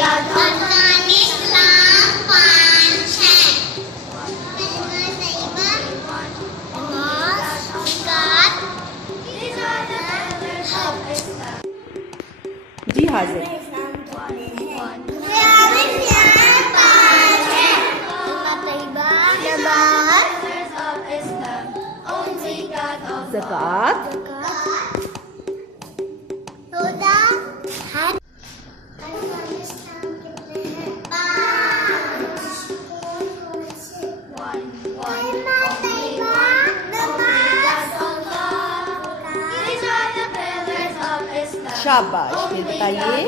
अरकान इस्लाम 5 हैं। कलिमा तैयबा, नमाज, ज़कात। जी हाजिर। ज़कात, रोज़ा, हज। अरकान इस्लाम कितने हैं? 5। कलिमा तैयबा, नमाज, शाबाश। फिर बताइए।